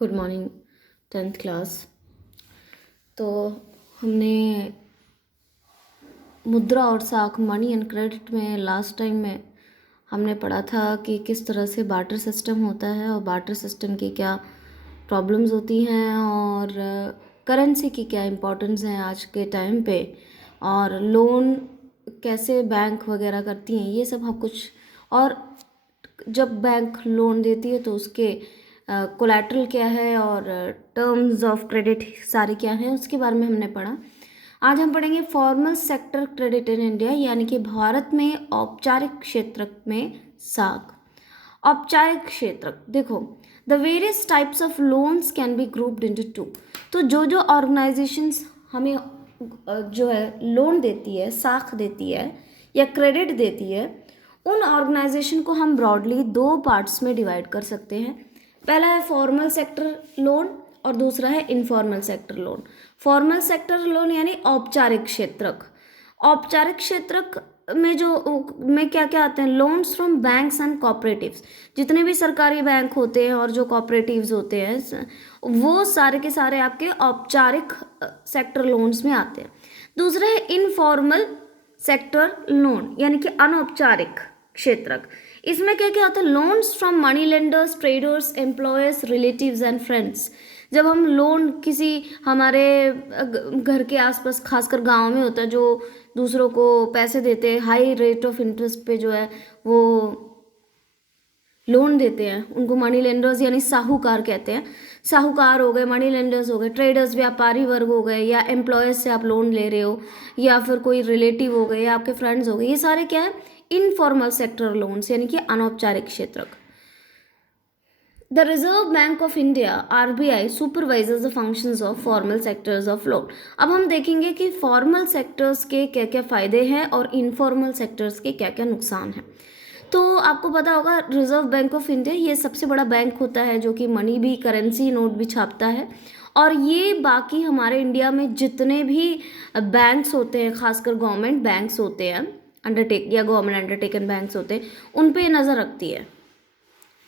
Good morning 10th class. तो हमने मुद्रा और साख मनी एंड क्रेडिट में लास्ट टाइम में हमने पढ़ा था कि किस तरह से बार्टर सिस्टम होता है और बार्टर सिस्टम की क्या प्रॉब्लम्स होती हैं और करेंसी की क्या इम्पोर्टेंस है आज के टाइम पे, और लोन कैसे बैंक वगैरह करती हैं, ये सब हम कुछ। और जब बैंक लोन देती है तो उसके कोलैटरल क्या है और टर्म्स ऑफ क्रेडिट सारे क्या हैं, उसके बारे में हमने पढ़ा। आज हम पढ़ेंगे formal sector credit in India, यानी कि भारत में औपचारिक क्षेत्र में साख। औपचारिक क्षेत्र देखो, the various types of loans can be grouped into two. तो जो जो ऑर्गेनाइजेशंस हमें जो है लोन देती है, साख देती है या क्रेडिट देती है, उन ऑर्गेनाइजेशन को हम ब्रॉडली दो पार्ट्स में डिवाइड कर सकते हैं। पहला है फॉर्मल सेक्टर लोन और दूसरा है informal sector loan. Formal sector loan यानी औपचारिक क्षेत्रक। औपचारिक क्षेत्रक में क्या क्या आते हैं? Loans from banks and cooperatives. जितने भी सरकारी बैंक होते हैं और जो कॉपरेटिव्स होते हैं वो सारे के सारे आपके औपचारिक सेक्टर लोन्स में आते हैं। दूसरा है इनफॉर्मल सेक्टर लोन यानी कि अनौपचारिक क्षेत्रक। इसमें क्या क्या आता है? Loans from money lenders, traders, employers, relatives and friends. जब हम लोन किसी हमारे घर के आसपास, खासकर गांव में होता है, जो दूसरों को पैसे देते हैं हाई रेट ऑफ इंटरेस्ट पे, जो है वो लोन देते हैं, उनको मनी लेंडर्स यानी साहूकार कहते हैं। साहूकार हो गए, मनी लेंडर्स हो गए, ट्रेडर्स व्यापारी वर्ग हो गए, या एम्प्लॉयर्स से आप लोन ले रहे हो, या फिर कोई रिलेटिव हो गए या आपके फ्रेंड्स हो गए, ये सारे क्या है? इनफॉर्मल सेक्टर लोन्स यानी कि अनौपचारिक क्षेत्र। The Reserve Bank of India (RBI) supervises the functions of formal sectors of loan। अब हम देखेंगे कि फॉर्मल सेक्टर्स के क्या क्या फायदे हैं और इनफॉर्मल सेक्टर्स के क्या क्या नुकसान हैं। तो आपको पता होगा रिजर्व बैंक ऑफ इंडिया ये सबसे बड़ा बैंक होता है जो कि मनी भी, करेंसी नोट भी छापता है। और ये बाकी हमारे इंडिया में जितने भी बैंक्स होते हैं, खासकर गवर्नमेंट बैंक्स होते हैं, अंडरटेक या गवर्नमेंट अंडरटेकन बैंक्स होते हैं, उन पे नज़र रखती है।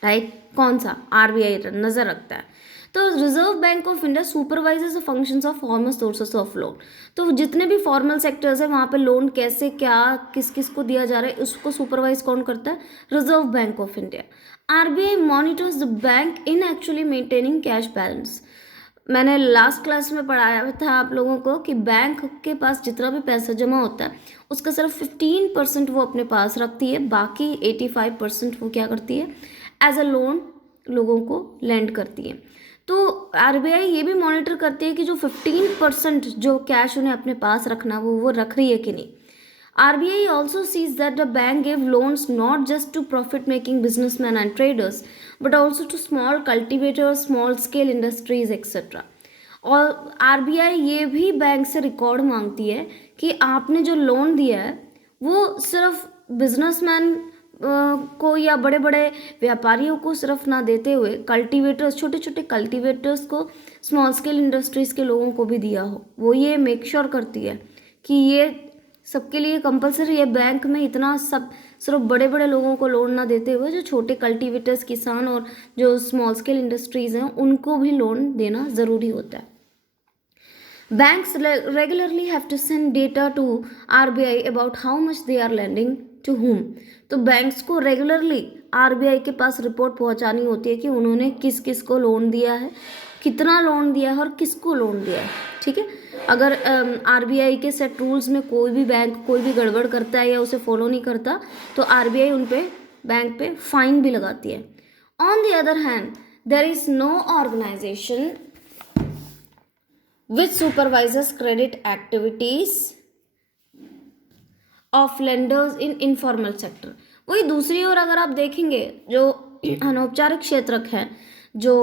राइट? कौन सा? आरबीआई नजर रखता है। तो reserve bank of India supervises the functions of formal sources of loan. तो जितने भी फॉर्मल सेक्टर्स है वहाँ पे लोन कैसे, क्या, किस किस को दिया जा रहा है, उसको सुपरवाइज कौन करता है? Reserve bank of India. RBI monitors the bank in actually maintaining cash balance. मैंने लास्ट क्लास में पढ़ाया था आप लोगों को कि बैंक के पास जितना भी पैसा जमा होता है उसका सिर्फ 15% वो अपने पास रखती है, बाकी 85% वो क्या करती है? एज अ लोन लोगों को लेंड करती है। तो आरबीआई ये भी मॉनिटर करती है कि जो 15% जो कैश उन्हें अपने पास रखना वो रख रही है कि नहीं। RBI also sees that the bank give loans not just to profit making businessmen and traders but also to small cultivators, small scale industries etcetera. और आरबीआई ये भी बैंक से रिकॉर्ड मांगती है कि आपने जो लोन दिया है वो सिर्फ बिजनेसमैन को या बड़े बड़े व्यापारियों को सिर्फ ना देते हुए कल्टीवेटर्स, छोटे छोटे कल्टीवेटर्स को, स्मॉल स्केल इंडस्ट्रीज के लोगों को भी दिया हो। वो ये मेक श्योर करती है कि ये सबके लिए कंपलसरी है। बैंक में इतना सब सिर्फ बड़े बड़े लोगों को लोन ना देते हुए जो छोटे कल्टीवेटर्स, किसान और जो स्मॉल स्केल इंडस्ट्रीज हैं उनको भी लोन देना ज़रूरी होता है। Banks regularly have to send data to RBI about how much they are lending to whom। तो बैंक्स को रेगुलरली आरबीआई के पास रिपोर्ट पहुंचानी होती है कि उन्होंने किस किस को लोन दिया है, कितना लोन दिया है और किसको लोन दिया है। ठीक है? अगर आरबीआई के सेट रूल्स में कोई भी बैंक कोई भी गड़बड़ करता है या उसे फॉलो नहीं करता तो आरबीआई उन पे, बैंक पे फाइन भी लगाती है। On the other hand there is no organisation which supervises credit activities of lenders in informal sector। वही दूसरी ओर अगर आप देखेंगे जो अनौपचारिक क्षेत्र है, जो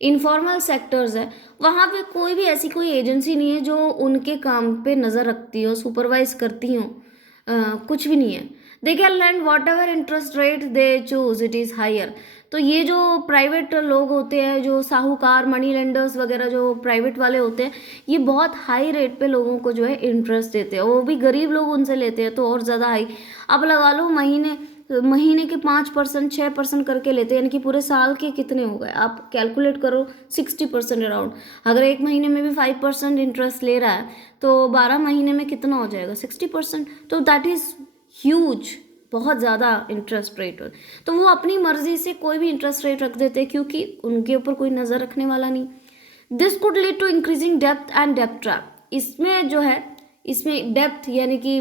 इनफॉर्मल सेक्टर्स है, वहाँ पे कोई भी ऐसी कोई एजेंसी नहीं है जो उनके काम पे नज़र रखती हो, सुपरवाइज करती हो, कुछ भी नहीं है। They can lend whatever interest rate they choose, it is higher. तो ये जो प्राइवेट लोग होते हैं, जो साहूकार, मनी लेंडर्स वगैरह जो प्राइवेट वाले होते हैं, ये बहुत हाई रेट पे लोगों को जो है इंटरेस्ट देते हैं। वो भी गरीब लोग उनसे लेते हैं तो और ज़्यादा हाई। अब लगा लो महीने महीने के 5%, 6% करके लेते हैं, यानी कि पूरे साल के कितने हो गए, आप कैलकुलेट करो, 60% अराउंड। अगर एक महीने में भी 5% इंटरेस्ट ले रहा है तो 12 महीने में कितना हो जाएगा, 60%। तो दैट इज़ ह्यूज, बहुत ज़्यादा इंटरेस्ट रेट। तो वो अपनी मर्जी से कोई भी इंटरेस्ट रेट रख देते हैं क्योंकि उनके ऊपर कोई नज़र रखने वाला नहीं। This could lead to increasing depth and depth trap. इसमें जो है, इसमें डेप्थ यानी कि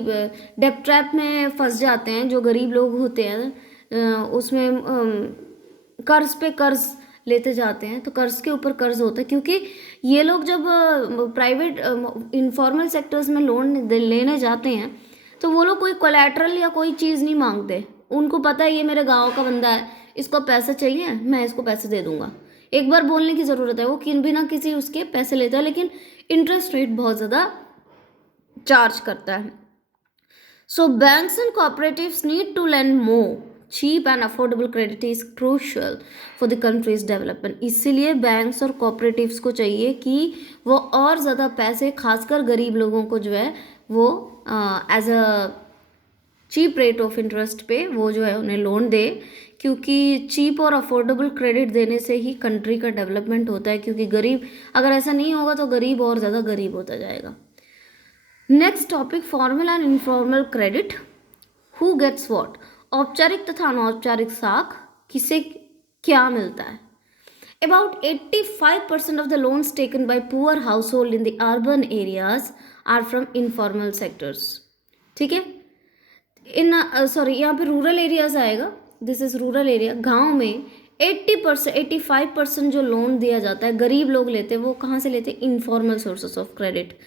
डेप्थ ट्रैप में फंस जाते हैं जो गरीब लोग होते हैं, उसमें कर्ज पे कर्ज लेते जाते हैं, तो कर्ज के ऊपर कर्ज होता है क्योंकि ये लोग जब प्राइवेट इनफॉर्मल सेक्टर्स में लोन लेने जाते हैं तो वो लोग कोई कोलैटरल या कोई चीज़ नहीं मांगते। उनको पता है ये मेरे गांव का बंदा है, इसको पैसे चाहिए, मैं इसको पैसे दे दूंगा। एक बार बोलने की ज़रूरत है, वो बिना किसी उसके पैसे लेता है, लेकिन इंटरेस्ट रेट बहुत ज़्यादा चार्ज करता है। So banks and cooperatives need to lend more cheap and affordable credit is crucial for the country's development. इसीलिए बैंक्स और कॉपरेटिव्स को चाहिए कि वो और ज़्यादा पैसे, खासकर गरीब लोगों को जो है वो as a cheap rate of interest पे वो जो है उन्हें लोन दे, क्योंकि चीप और अफोर्डेबल क्रेडिट देने से ही कंट्री का डेवलपमेंट होता है। क्योंकि गरीब, अगर ऐसा नहीं होगा तो गरीब और ज़्यादा गरीब होता जाएगा। Next topic, formal and informal credit. Who gets what. औपचारिक तथा अनौपचारिक साख किसे क्या मिलता है। About 85% of the loans taken by poor household in the urban areas are from informal sectors। ठीक है, सॉरी यहाँ पे रूरल एरियाज आएगा, दिस इज रूरल एरिया। गांव में 80%, 85% जो लोन दिया जाता है गरीब लोग लेते हैं, वो कहाँ से लेते हैं, इनफॉर्मल सोर्सेस ऑफ क्रेडिट,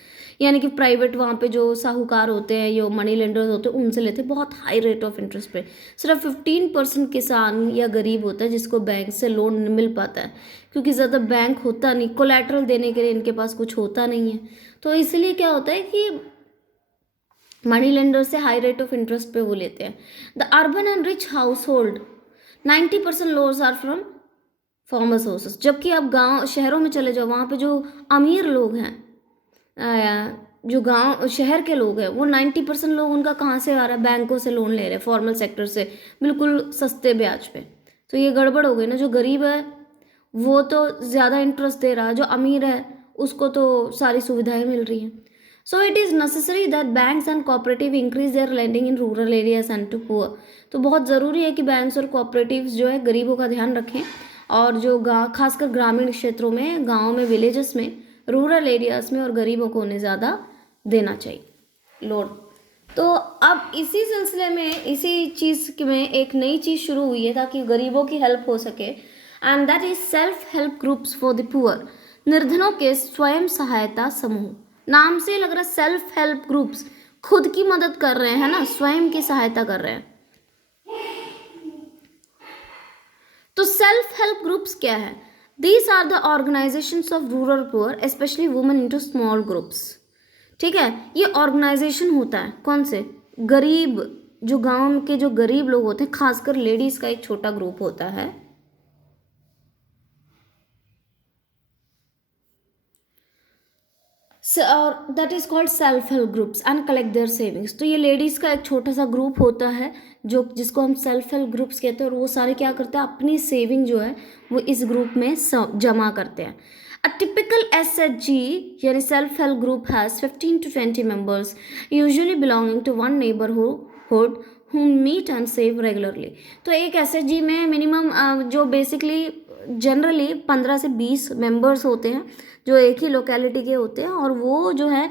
यानी कि प्राइवेट वहाँ पे जो साहूकार होते हैं, जो मनी लेंडर्स होते हैं, उनसे लेते हैं बहुत हाई रेट ऑफ इंटरेस्ट पे। सिर्फ 15% किसान या गरीब होता है जिसको बैंक से लोन मिल पाता है, क्योंकि ज़्यादा बैंक होता नहीं, कोलैटरल देने के लिए इनके पास कुछ होता नहीं है। तो इसलिए क्या होता है कि मनी लेंडर से हाई रेट ऑफ इंटरेस्ट पे वो लेते हैं। The urban and rich household 90% loans are from formal sources. जबकि आप गांव शहरों में चले जाओ, वहाँ पे जो अमीर लोग हैं, जो गांव शहर के लोग हैं, वो 90% लोग उनका कहाँ से आ रहा है, बैंकों से लोन ले रहे हैं, फॉर्मल सेक्टर से, बिल्कुल सस्ते ब्याज पे। तो ये गड़बड़ हो गई ना, जो गरीब है वो तो ज़्यादा इंटरेस्ट दे रहा है, जो अमीर है उसको तो सारी सुविधाएं मिल रही हैं। So it is necessary that banks and cooperative increase their lending in rural areas and to poor. तो बहुत ज़रूरी है कि बैंक्स और कोऑपरेटिव्स जो है गरीबों का ध्यान रखें, और जो खासकर ग्रामीण क्षेत्रों में, गाँव में, विलेजेस में, रूरल एरियाज में, और गरीबों को उन्हें ज़्यादा देना चाहिए लोन। तो अब इसी सिलसिले में, इसी चीज़ में एक नई चीज़ शुरू हुई है ताकि गरीबों की हेल्प हो सके, and that is self help groups for the poor. निर्धनों के स्वयं सहायता समूह। नाम से लग रहा है सेल्फ हेल्प ग्रुप्स, खुद की मदद कर रहे हैं ना, स्वयं की सहायता कर रहे हैं। तो सेल्फ हेल्प ग्रुप्स क्या है? These are the organisations of rural poor, especially women into small groups. ठीक है, ये ऑर्गेनाइजेशन होता है कौन से, गरीब, जो गांव के जो गरीब लोग होते हैं, खासकर लेडीज का एक छोटा ग्रुप होता है, और that is called self help groups and collect their savings. तो ये लेडीज का एक छोटा सा ग्रुप होता है जो, जिसको हम सेल्फ हेल्प ग्रुप्स कहते हैं, और वो सारे क्या करते हैं, अपनी सेविंग जो है वो इस ग्रुप में जमा करते हैं। A typical SHG, यानी self help group, has 15 to 20 members, usually belonging to one neighborhood who meet and save regularly। तो एक SHG में मिनिमम जो बेसिकली जनरली 15 से 20 मेंबर्स होते हैं जो एक ही लोकेलिटी के होते हैं, और वो जो है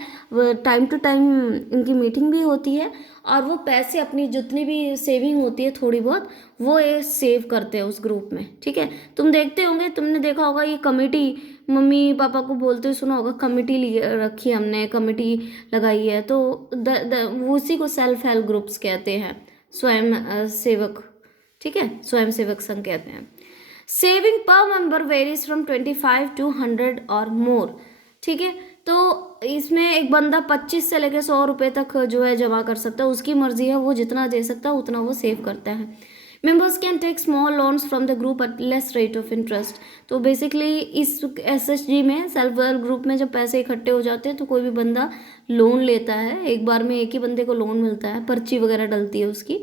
टाइम टू टाइम इनकी मीटिंग भी होती है, और वो पैसे अपनी जितनी भी सेविंग होती है थोड़ी बहुत, वो ये सेव करते हैं उस ग्रुप में। ठीक है, तुम देखते होंगे, तुमने देखा होगा ये कमेटी, मम्मी पापा को बोलते हुए सुना होगा, कमेटी रखी हमने, कमेटी लगाई है, तो उसी को सेल्फ हेल्प ग्रुप्स कहते हैं, स्वयं सेवक। ठीक है, स्वयं सेवक संघ कहते हैं। सेविंग पर मेंबर वेरीज फ्रॉम 25 to 100 और मोर। ठीक है, तो इसमें एक बंदा 25 से लेकर 100 रुपये तक जो है जमा कर सकता है, उसकी मर्जी है, वो जितना दे सकता है उतना वो सेव करता है। Members can take small loans from the group at less rate of interest. तो बेसिकली इस SHG में, सेल्फ हेल्प ग्रुप में, जब पैसे इकट्ठे हो जाते हैं तो कोई भी बंदा लोन लेता है, एक बार में एक ही बंदे को लोन मिलता है, पर्ची वगैरह डलती है उसकी,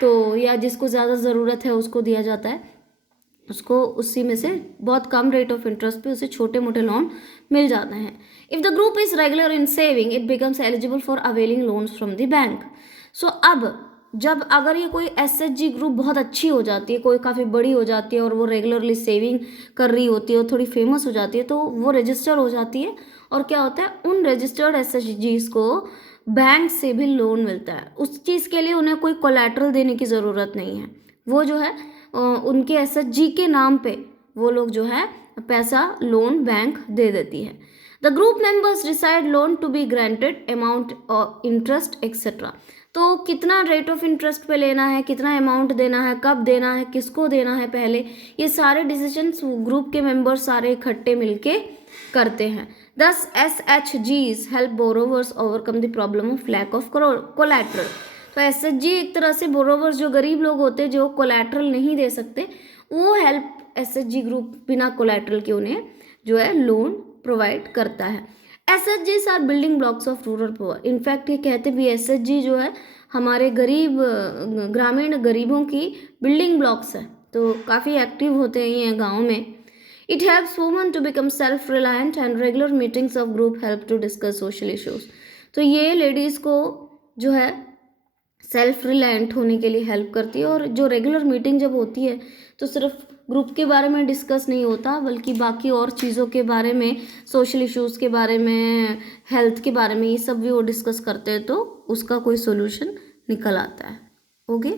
तो या जिसको ज़्यादा ज़रूरत है उसको दिया जाता है, उसको उसी में से बहुत कम रेट ऑफ इंटरेस्ट पे उसे छोटे मोटे लोन मिल जाते हैं. If the group is regular in saving it becomes eligible for availing loans from the bank. So अब जब अगर ये कोई एसएचजी ग्रुप बहुत अच्छी हो जाती है, कोई काफ़ी बड़ी हो जाती है और वो रेगुलरली सेविंग कर रही होती है और थोड़ी फेमस हो जाती है, तो वो रजिस्टर हो जाती है. और क्या होता है, उन रजिस्टर्ड एसएचजीज को बैंक से भी लोन मिलता है. उस चीज़ के लिए उन्हें कोई कोलैटरल देने की ज़रूरत नहीं है. वो जो है उनके एसएचजी के नाम पे वो लोग जो है पैसा लोन बैंक दे देती है. The group members decide loan to be granted, amount, interest etcetera. तो कितना रेट ऑफ इंटरेस्ट पे लेना है, कितना अमाउंट देना है, कब देना है, किसको देना है पहले, ये सारे डिसीजंस ग्रुप के मेंबर्स सारे इकट्ठे मिलके करते हैं. Thus SHGs help borrowers overcome the problem of lack of collateral. तो SHG एक तरह से बोरोवर्स, जो गरीब लोग होते हैं जो कोलैटरल नहीं दे सकते, वो हेल्प SHG ग्रुप बिना कोलैटरल के उन्हें जो है लोन प्रोवाइड करता है. SHGs are building blocks of rural poor. In fact ये कहते भी SHG जो है हमारे गरीब ग्रामीण गरीबों की बिल्डिंग ब्लॉक्स है. तो काफ़ी एक्टिव होते हैं ये गाँव में. It helps woman to become self reliant and regular meetings of group help to discuss social issues. तो ये लेडीज़ को जो है सेल्फ रिलायंट होने के लिए हेल्प करती है. और जो रेगुलर मीटिंग जब होती है तो सिर्फ ग्रुप के बारे में डिस्कस नहीं होता, बल्कि बाकी और चीज़ों के बारे में, सोशल इश्यूज़ के बारे में, हेल्थ के बारे में, ये सब भी वो डिस्कस करते हैं, तो उसका कोई सोल्यूशन निकल आता है. ओके.